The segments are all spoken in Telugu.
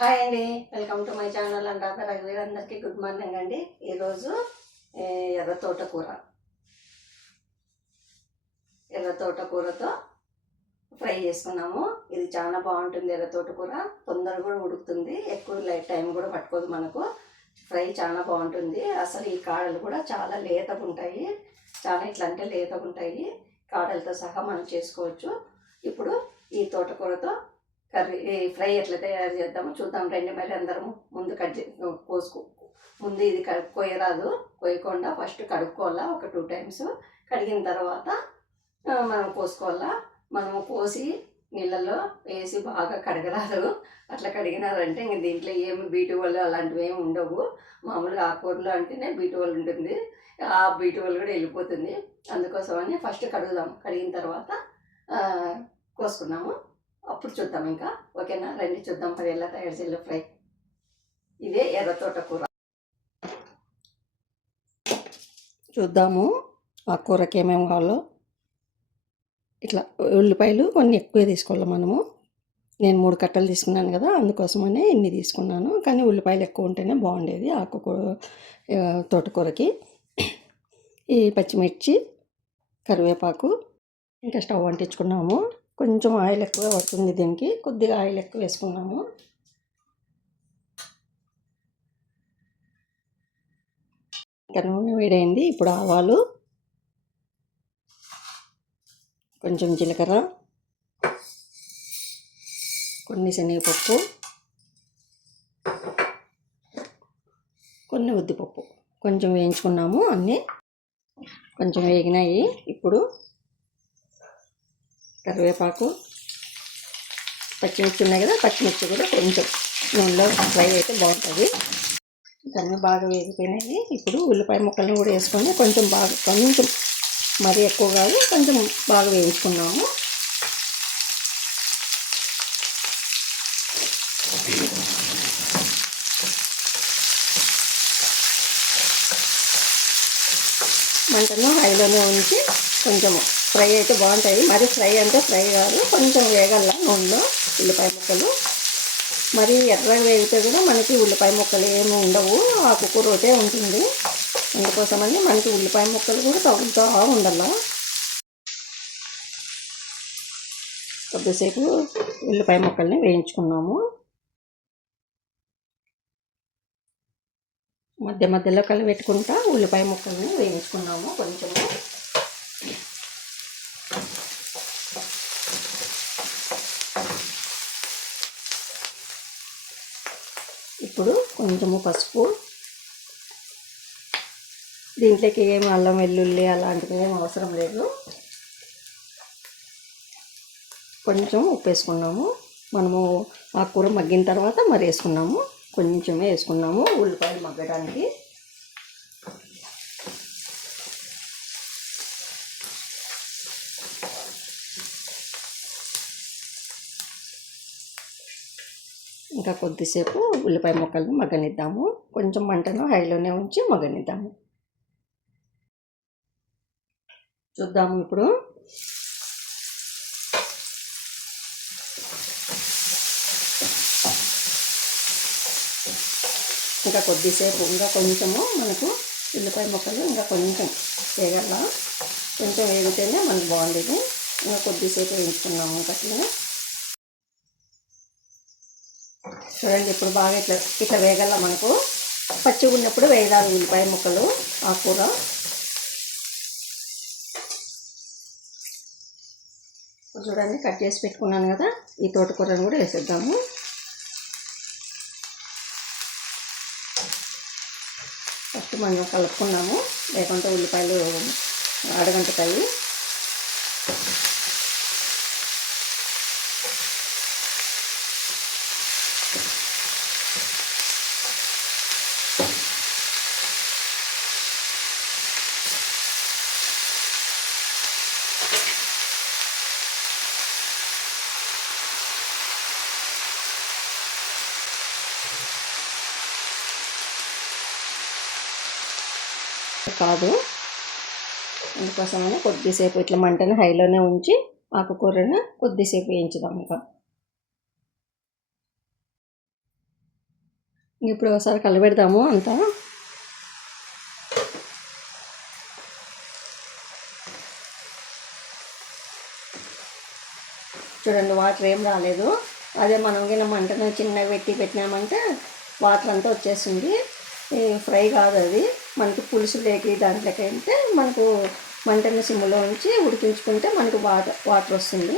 హాయ్ అండి welcome to my channel and Radha రఘువీర్ అందరికీ గుడ్ మార్నింగ్ అండి. ఈరోజు ఎర్ర తోటకూర. ఎర్ర తోటకూరతో ఫ్రై చేసుకున్నాము. ఇది చాలా బాగుంటుంది ఎర్ర తోటకూర. తొందరగా కూడా ఉడుకుతుంది. ఎక్కువ లైట్ టైం కూడా పట్టుకోదు మనకు. ఫ్రై చాలా బాగుంటుంది. అసలు ఈ కాడలు కూడా చాలా లేతగా ఉంటాయి. చాలా ఇట్లా అంటే లేతగా ఉంటాయి. కాడలతో సహా మనం చేసుకోవచ్చు. ఇప్పుడు ఈ తోటకూరతో కర్రీ ఫ్రై ఎట్లా తయారు చేద్దామో చూద్దాం. రండి మరి అందరము ముందు కట్ కోసుకో ముందు ఇది కొయ్యరాదు. కొయ్యకుండా ఫస్ట్ కడుక్కోవాలా ఒక టూ టైమ్స్. కడిగిన తర్వాత మనం కోసుకోవాలా. మనము కోసి నీళ్ళల్లో వేసి బాగా కడగరాదు. అట్లా కడిగినారంటే ఇంక దీంట్లో ఏమి బీటి వాళ్ళు అలాంటివి ఏమి ఉండవు. మామూలుగా ఆకుకూరలు అంటేనే బీటి వాళ్ళు ఉంటుంది. ఆ బీటి వాళ్ళు కూడా వెళ్ళిపోతుంది. అందుకోసమని ఫస్ట్ కడుగుదాం. కడిగిన తర్వాత కోసుకున్నాము. అప్పుడు చూద్దాం ఇంకా. ఓకేనా? రండి చూద్దాం. మరి ఎలా తయారు చేయాలి ఫ్రై. ఇదే ఎర్ర తోటకూర. చూద్దాము. ఆ కూరకి ఏమేమి కావాలో. ఇట్లా ఉల్లిపాయలు కొన్ని ఎక్కువ తీసుకోవాలి మనము. నేను మూడు కట్టలు తీసుకున్నాను కదా అందుకోసమనే ఇన్ని తీసుకున్నాను. కానీ ఉల్లిపాయలు ఎక్కువ ఉంటేనే బాగుండేది ఆకుకూర తోటకూరకి. ఈ పచ్చిమిర్చి కరివేపాకు ఇంకా స్టవ్ అంటించుకున్నాము. కొంచెం ఆయిల్ ఎక్కువ పడుతుంది దీనికి. కొద్దిగా ఆయిల్ ఎక్కువ వేసుకున్నాము. ఇంకా నూనె వేడైంది. ఇప్పుడు ఆవాలు కొంచెం జీలకర్ర కొన్ని శనగపప్పు కొన్ని ఉద్దిపప్పు. కొంచెం వేయించుకున్నాము అన్నీ. కొంచెం వేగినాయి. ఇప్పుడు కరివేపాకు పచ్చిమిర్చి ఉన్నాయి కదా పచ్చిమిర్చి కూడా కొంచెం నూనెలో ఫ్రై అయితే బాగుంటుంది. ఇవన్నీ బాగా వేగిపోయినాయి. ఇప్పుడు ఉల్లిపాయ ముక్కలను కూడా వేసుకొని కొంచెం బాగా కొంచెం మరీ ఎక్కువ కాదు కొంచెం బాగా వేయించుకున్నాము మంటను హైలోనే ఉంచి కొంచెము ఫ్రై అయితే బాగుంటాయి. మరి ఫ్రై అంటే ఫ్రై కాదు కొంచెం వేగల్లా నూనెలో ఉల్లిపాయ ముక్కలు. మరి ఎర్రగా వేగితే కూడా మనకి ఉల్లిపాయ ముక్కలు ఏమి ఉండవు. ఆకుకూర ఒకటే ఉంటుంది. అందుకోసమని మనకి ఉల్లిపాయ ముక్కలు కూడా తగులుతూ ఉండాల. కొద్దిసేపు ఉల్లిపాయ ముక్కల్ని వేయించుకున్నాము. మధ్య మధ్యలో కలిపెట్టుకుంటా ఉల్లిపాయ ముక్కల్ని వేయించుకున్నాము. కొంచెము ఇప్పుడు కొంచెము పసుపు. దీంట్లోకి ఏం అల్లం వెల్లుల్లి అలాంటివి ఏం అవసరం లేదు. కొంచెం ఉప్పు వేసుకున్నాము. మనము ఆ కూర మగ్గిన తర్వాత మరి వేసుకున్నాము. కొంచెమే వేసుకున్నాము. ఉల్లిపాయలు మగ్గడానికి. ఇంకా కొద్దిసేపు ఉల్లిపాయ ముక్కలను మగ్గనిద్దాము. కొంచెం మంటను హైలోనే ఉంచి మగ్గనిద్దాము. చూద్దాము ఇప్పుడు. ఇంకా కొద్దిసేపు ఇంకా కొంచెము మనకు ఉల్లిపాయ ముక్కలు ఇంకా కొంచెం వేగల. కొంచెం వేగితేనే మనకు బాగుండేది. ఇంకా కొద్దిసేపు వేయించుకున్నాము ఇంకా చూడండి ఇప్పుడు బాగా ఇట్లా ఇట్లా వేగల మనకు. పచ్చిగా ఉన్నప్పుడు వేయాలి ఉల్లిపాయ ముక్కలు ఆ కూర చూడండి కట్ చేసి పెట్టుకున్నాను కదా ఈ తోటకూరను కూడా వేసేద్దాము. ఫస్ట్ మనం కలుపుకున్నాము లేకుంటే ఉల్లిపాయలు అడగంటుతాయి కాదు. అందుకోసమని కొద్దిసేపు ఇట్లా మంటను హైలోనే ఉంచి ఆకుకూరను కొద్దిసేపు వేయించుదాం ఇంకా. ఇప్పుడు ఒకసారి కలబెడదాము అంతా. చూడండి వాటర్ ఏం రాలేదు. అదే మనం గిన మంటను చిన్నగా పెట్టి పెట్టినామంటే వాటర్ అంతా వచ్చేసింది ఫ్రై కాదు అది. మనకి పులుసు లేకి దాంట్లోకి అంటే మనకు మంటను సిమ్లో ఉంచి ఉడికించుకుంటే మనకు వాటర్ వాటర్ వస్తుంది.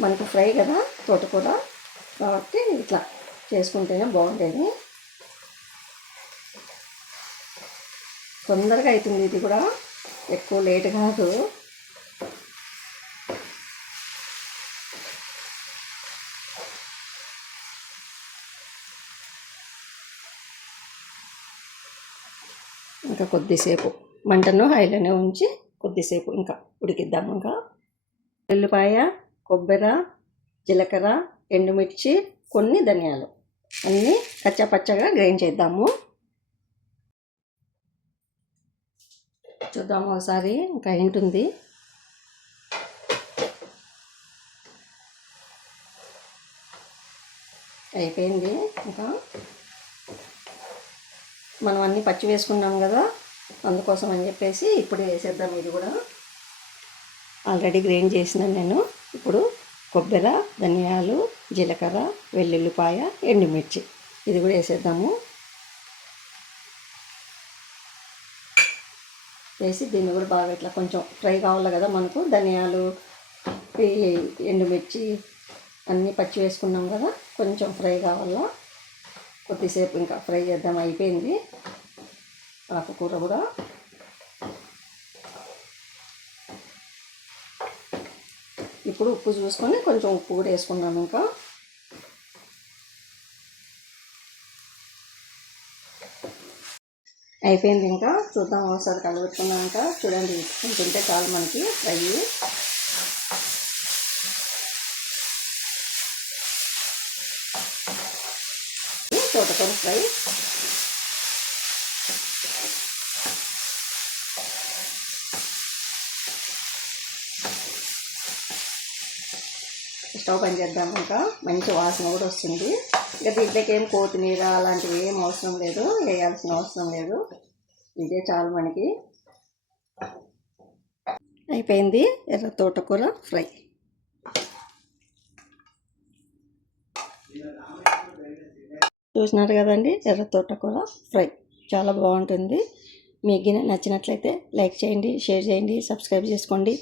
మనకు ఫ్రై కదా తోటకూర. కాబట్టి ఇట్లా చేసుకుంటేనే బాగుండేది. తొందరగా అవుతుంది ఇది కూడా. ఎక్కువ లేట్ కాదు. ఇంకా కొద్దిసేపు మంటను హైలోనే ఉంచి కొద్దిసేపు ఇంకా ఉడికిద్దాము ఇంకా. ఎల్లిపాయ కొబ్బరి జీలకర్ర ఎండుమిర్చి కొన్ని ధనియాలు అన్నీ కచ్చాపచ్చగా గ్రైండ్ చేద్దాము. చూద్దాము ఒకసారి ఇంకా ఏంటుంది. అయిపోయింది ఇంకా. మనం అన్నీ పచ్చి వేసుకున్నాం కదా అందుకోసం అని చెప్పేసి ఇప్పుడు వేసేద్దాం ఇది కూడా. ఆల్రెడీ గ్రైండ్ చేసిన నేను. ఇప్పుడు కొబ్బరి ధనియాలు జీలకర్ర వెల్లుల్లిపాయ ఎండుమిర్చి. ఇది కూడా వేసేద్దాము. వేసి దీన్ని కూడా బాగా ఇట్లా కొంచెం ఫ్రై కావాలి కదా మనకు. ధనియాలు ఎండుమిర్చి అన్నీ పచ్చి వేసుకున్నాం కదా కొంచెం ఫ్రై కావాలా. కొద్దిసేపు ఇంకా ఫ్రై చేద్దాం అయిపోయింది. ఆకుకూర కూడా. ఇప్పుడు ఉప్పు చూసుకొని కొంచెం ఉప్పు కూడా వేసుకున్నాను ఇంకా. అయిపోయింది ఇంకా. చూద్దాం ఒకసారి కలబెట్టుకున్నాక చూడండి తింటే చాలు మనకి ఫ్రై. తోటకూర ఫ్రై. స్టవ్ పని చేద్దాం ఇంకా. మంచి వాసన కూడా వస్తుంది. ఇంకా దీంట్లోకి ఏం కొత్తిమీర అలాంటివి ఏం అవసరం లేదు. వేయాల్సిన అవసరం లేదు. ఇదే చాలు మనకి. అయిపోయింది ఎర్ర తోటకూర ఫ్రై. చూసినారు కదండి ఎర్ర తోటకూర ఫ్రై. చాలా బాగుంటుంది. మీకు నచ్చినట్లయితే లైక్ చేయండి షేర్ చేయండి సబ్స్క్రైబ్ చేసుకోండి.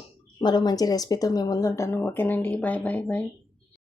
మరో మంచి రెసిపీతో మేము ముందుంటాను. ఓకేనండి. Bye bye bye.